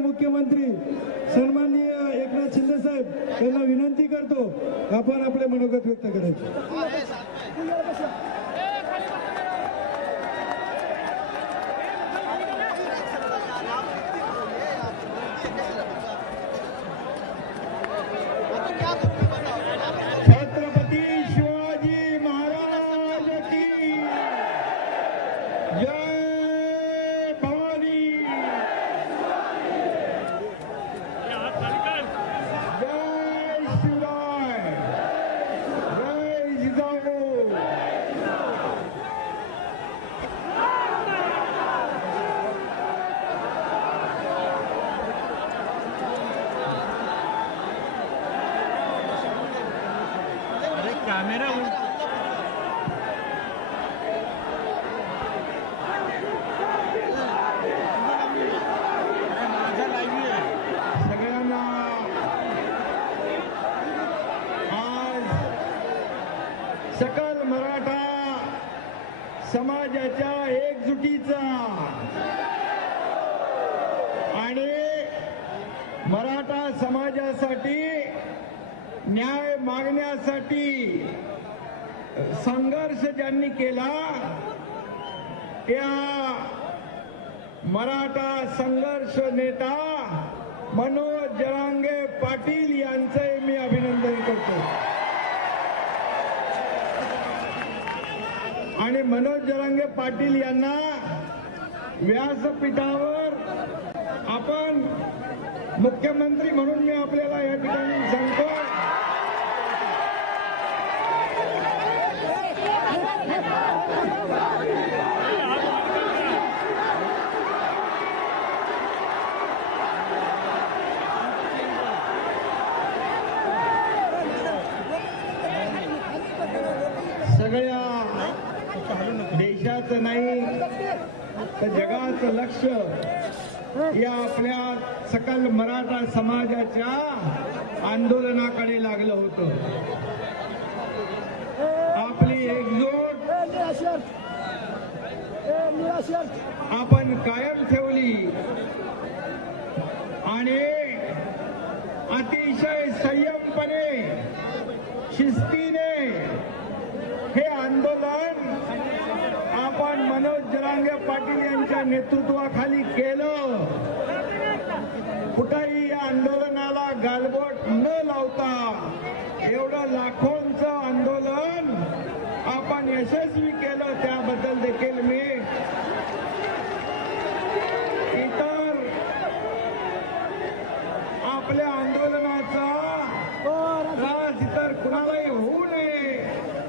मुख्यमंत्री सन्माननीय एकनाथ शिंदे साहेब यांना विनंती करतो आपण आपले मनोगत व्यक्त करायचे छत्रपती शिवाजी महाराज की जय भवानी जय शिवराय जय जिजाऊ कॅमेरा माझा लाईव्ह आहे सगळ्यांना आज सकल मराठा समाजाच्या एकजुटीचा आणि मराठा समाजासाठी न्याय मागण्यासाठी संघर्ष ज्यांनी केला त्या मराठा संघर्ष नेता मनोज जरांगे पाटील यांचंही मी अभिनंदन करतो. आणि मनोज जरांगे पाटील यांना व्यासपीठावर आपण मुख्यमंत्री म्हणून मी आपल्याला या ठिकाणी सांगतो सगळ्या देशाचं नाही तर जगाचं लक्ष या आपल्या सकल मराठा समाजाच्या आंदोलनाकडे लागलं होतं आपली एकजूट आपण कायम ठेवली. आणि अतिशय संयमपणे शिस्तीने हे आंदोलन आपण मनोज जरांगे पाटील यांच्या नेतृत्वाखाली केलं. कुठेही या आंदोलनाला गालबोट न लावता एवढं लाखोंचं आंदोलन आपण यशस्वी केलं त्याबद्दल देखील मी इतर आपल्या आंदोलनाचा त्रास इतर कुणालाही होऊ नये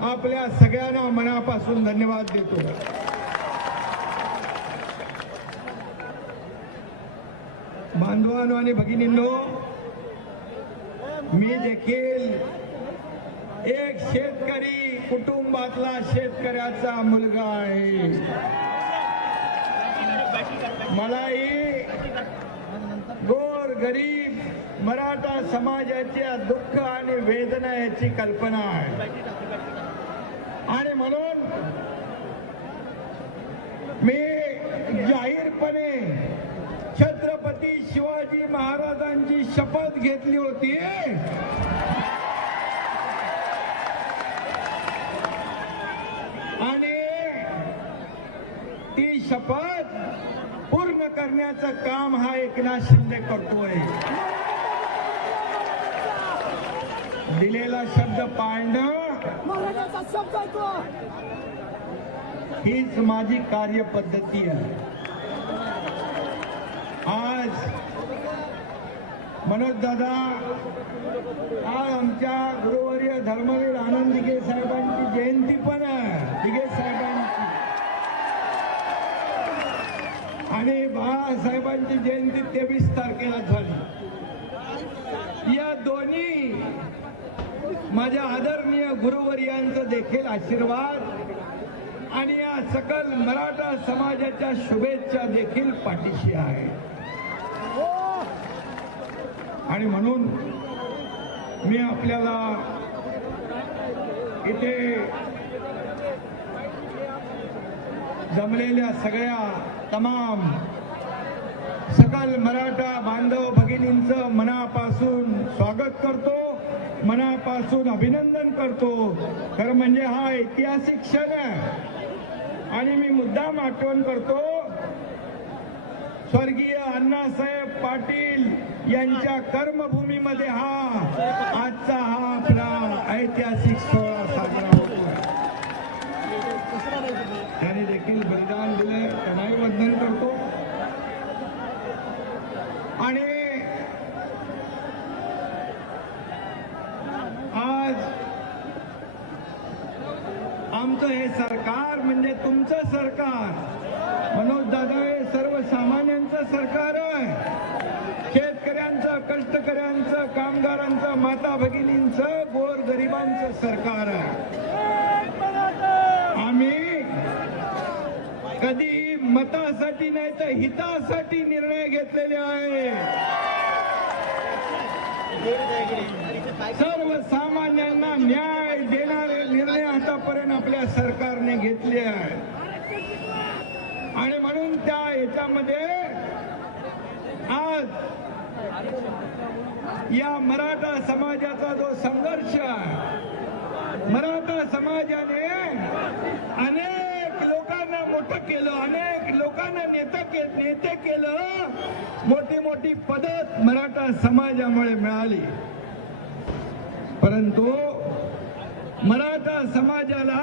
आपल्या सगळ्यांना मनापासून धन्यवाद देतो. बांधवांनो आणि भगिनींनो मी देखील एक शेतकरी कुटुंबातला शेतकऱ्याचा मुलगा आहे. मलाही गोर गरीब मराठा समाजाच्या दुःख आणि वेदना याची कल्पना आहे. आणि म्हणून मी जाहीरपणे छत्रपती शिवाजी महाराजांची शपथ घेतली होती. आणि ती शपथ पूर्ण करण्याचं काम हा एकनाथ शिंदे करतोय. दिलेला शब्द पाळणं हीच माझी कार्यपद्धती आहे. आज मनोज दादा आज आमच्या गुरुवर्य धर्मवीर आनंद दिघे साहेबांची जयंती पण आहे. दिघे साहेबांची. आणि बाळासाहेबांची जयंती तेवीस तारखेला झाली. या दोन्ही माझ्या आदरणीय गुरुवर्यांचं देखील आशीर्वाद आणि या सकल मराठा समाजाच्या शुभेच्छा देखील पाठीशी आहे आणि म्हणून मी आपल्याला इथे जमलेल्या सगळ्या तमाम सकल मराठा बांधव भगिनींचं मनापासून स्वागत करतो. मनापासून अभिनंदन करतो. खरं म्हणजे हा ऐतिहासिक क्षण आहे. आणि मी मुद्दाम आठवण करतो स्वर्गीय अण्णासाहेब पाटील यांच्या कर्मभूमीमध्ये हा आजचा हा आपला ऐतिहासिक सोहळा साजरा होतो. त्याने देखील बलिदान दिले त्यांनाही वंदन करतो आणि आज आमचं हे सरकार म्हणजे तुमचं सरकार. मनोज दादा हे सर्वसामान्यांचं सरकार आहे. शेतकऱ्यांचं कष्टकऱ्यांचं कामगारांचं माता भगिनींचं गोर गरिबांचं सरकार आहे. आम्ही कधी मतासाठी नाही तर हितासाठी निर्णय घेतलेले आहे. सर्वसामान्यांना न्याय देणार आतापर्यंत आपल्या सरकारने घेतले आहे. आणि म्हणून त्या याच्यामध्ये आज या मराठा समाजाचा जो संघर्ष आहे मराठा समाजाने अनेक लोकांना मोठं केलं अनेक लोकांना नेता के नेते केलं मोठी मोठी पदत मराठा समाजामुळे मिळाली. परंतु मराठा समाजाला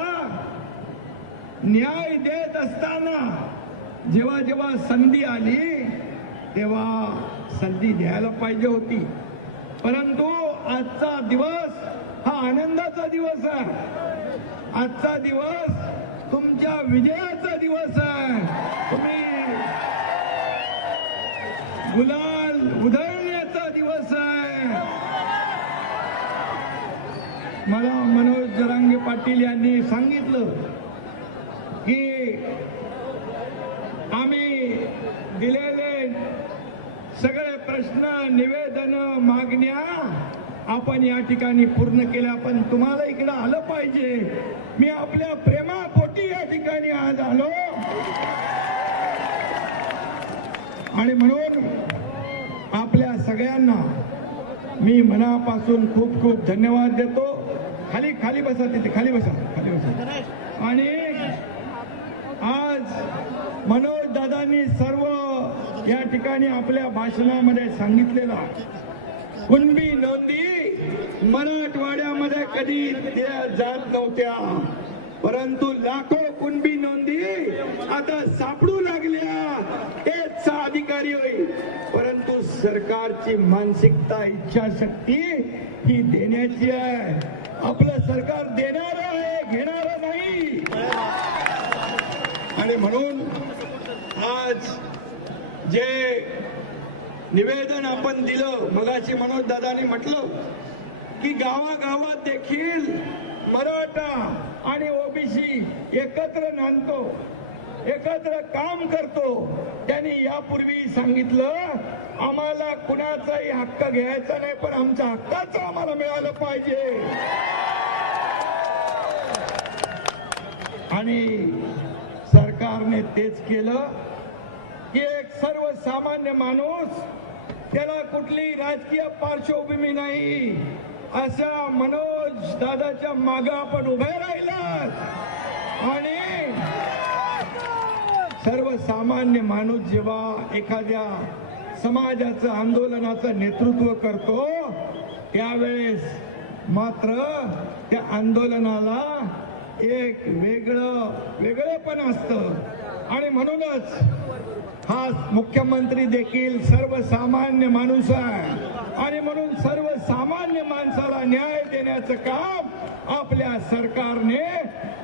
न्याय देत असताना जेव्हा जेव्हा संधी आली तेव्हा संधी द्यायला पाहिजे होती. परंतु आजचा दिवस हा आनंदाचा दिवस आहे. आजचा दिवस तुमच्या विजयाचा दिवस आहे. तुम्ही गुलाल उधळण्याचा दिवस आहे. मला मनोज जरांगे पाटील यांनी सांगितलं की आम्ही दिलेले सगळे प्रश्न निवेदन मागण्या आपण या ठिकाणी पूर्ण केल्या पण तुम्हाला इकडे आलं पाहिजे. मी आपल्या प्रेमापोटी या ठिकाणी आज आलो. आणि म्हणून आपल्या सगळ्यांना मी मनापासून खूप खूप धन्यवाद देतो. खाली खाली बसा तिथे खाली बसा खाली बसा. आणि आज मनोज दादांनी सर्व या ठिकाणी आपल्या भाषणामध्ये सांगितलेला कुणबी नोंदी मराठवाड्यामध्ये कधी दिल्या जात नव्हत्या. परंतु लाखो कुणबी नोंदी आता सापडू लागल्या. तेच अधिकारी होईल परंतु सरकारची मानसिकता इच्छाशक्ती ही देण्याची आहे. आपलं सरकार देणार आहे घेणार नाही. आणि म्हणून आज जे निवेदन आपण दिलं मगाशी मनोज दादानी म्हटलं की गावागावात देखील मराठा आणि ओबीसी एकत्र नांदतो एकत्र काम करतो. त्यांनी यापूर्वी सांगितलं आम्हाला कुणाचाही हक्क घ्यायचा नाही पण आमच्या हक्काचं आम्हाला मिळालं पाहिजे. आणि सरकारने तेच केलं की एक सर्वसामान्य माणूस त्याला कुठली राजकीय पार्श्वभूमी नाही. अशा मनोज दादाच्या माग आपण उभे राहिलात. आणि सर्वसामान्य माणूस जेव्हा एखाद्या समाजाचं आंदोलनाचं नेतृत्व करतो त्यावेळेस मात्र त्या आंदोलनाला एक वेगळं वेगळेपण असतं. आणि म्हणूनच हा मुख्यमंत्री देखील सर्वसामान्य माणूस आहे. आणि म्हणून सर्वसामान्य माणसाला न्याय देण्याचं काम आपल्या सरकारने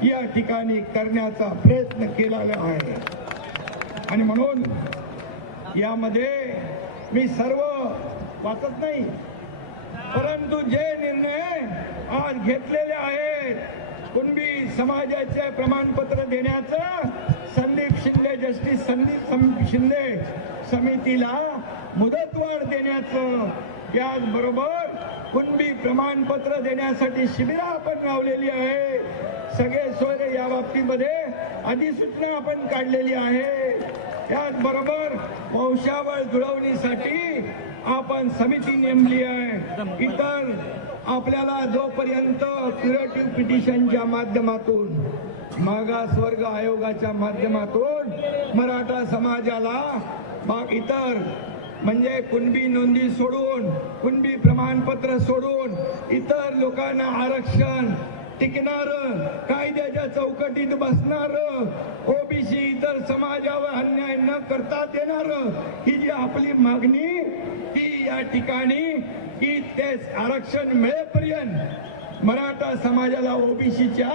या ठिकाणी करण्याचा प्रयत्न केलेला आहे. आणि म्हणून यामध्ये मी सर्व वाचत नाही. परंतु जे निर्णय आज घेतलेले आहेत कुणबी समाजाचे प्रमाणपत्र देण्याचं संदीप शिंदे जस्टिस संदीप शिंदे समितीला मुदतवाढ देण्याचं त्याचबरोबर कुणबी प्रमाणपत्र देण्यासाठी शिबिरं आपण लावलेली आहे सगळे सोय या बाबतीमध्ये अधिसूचना आपण काढलेली आहे. त्याचबरोबर वंशावळ जुळवणीसाठी आपण समिती नेमली आहे. इतर आपल्याला जोपर्यंत क्युरेटिव्ह पिटिशनच्या माध्यमातून मागासवर्ग आयोगाच्या माध्यमातून मराठा समाजाला मग इतर म्हणजे कुणबी नोंदी सोडून कुणबी प्रमाणपत्र सोडून इतर लोकांना आरक्षण टिकणार कायद्याच्या चौकटीत बसणार ओबीसी इतर समाजावर अन्याय न करता देणार. ही जी आपली मागणी ती या ठिकाणी की ते आरक्षण मिळेपर्यंत मराठा समाजाला ओबीसीच्या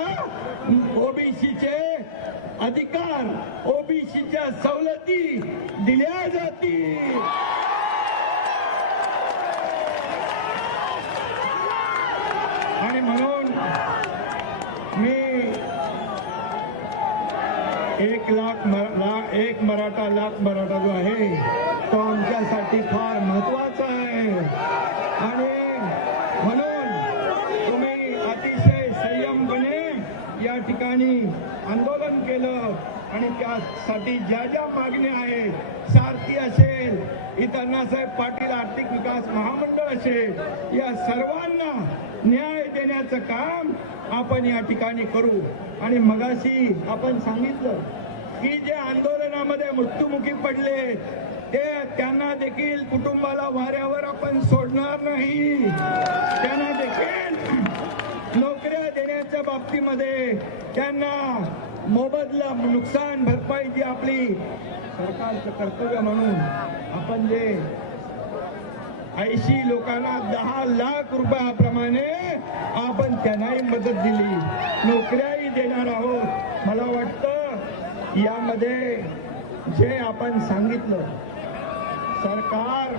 ओबीसीचे अधिकार ओबीसीच्या सवलती दिल्या जातील. आणि म्हणून मी एक लाख मरा एक मराठा लाख मराठा जो आहे तो आमच्यासाठी फार महत्त्वाचा आहे. आणि म्हणून तुम्ही अतिशय संयमपणे या ठिकाणी आंदोलन केलं आणि त्यासाठी ज्या ज्या मागण्या आहेत सारथी असेल इथं अण्णासाहेब पाटील आर्थिक विकास महामंडळ असेल या सर्वांना न्याय देण्याचं काम आपण या ठिकाणी करू. आणि मगाशी आपण सांगितलं की जे आंदोलनामध्ये मृत्युमुखी पडले ते त्यांना देखील कुटुंबाला वाऱ्यावर आपण सोडणार नाही. त्यांना देखील नोकऱ्या देण्याच्या बाबतीमध्ये त्यांना मोबदला नुकसान भरपाई जी आपली सरकारचं कर्तव्य म्हणून आपण जे ऐंशी लोकांना दहा लाख रुपयाप्रमाणे आपण त्यांनाही मदत दिली. नोकऱ्याही देणार आहोत. मला वाटतं यामध्ये जे आपण सांगितलं सरकार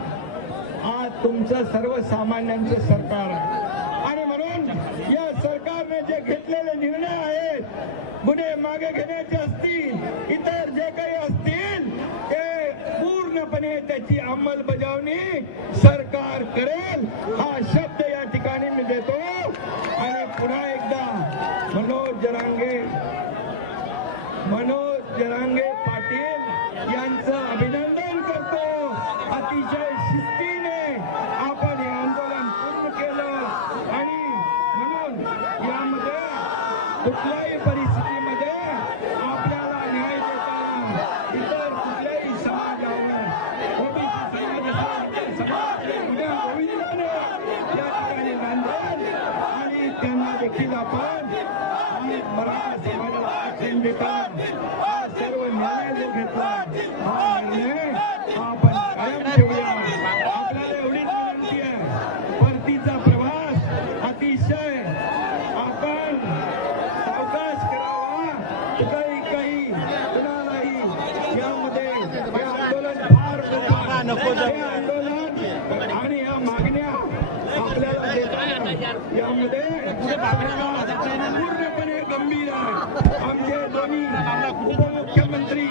आज तुमचं सर्वसामान्यांचं सरकार आहे. आणि म्हणून या सरकारने जे घेतलेले निर्णय आहेत गुन्हे मागे घेण्याचे असतील इतर जे काही असतील ते पूर्णपणे त्याची अंमलबजावणी सरकार करेल हा शब्द नको यामध्ये पूर्णपणे गंभीर आहे आमचे दोन्ही उपमुख्यमंत्री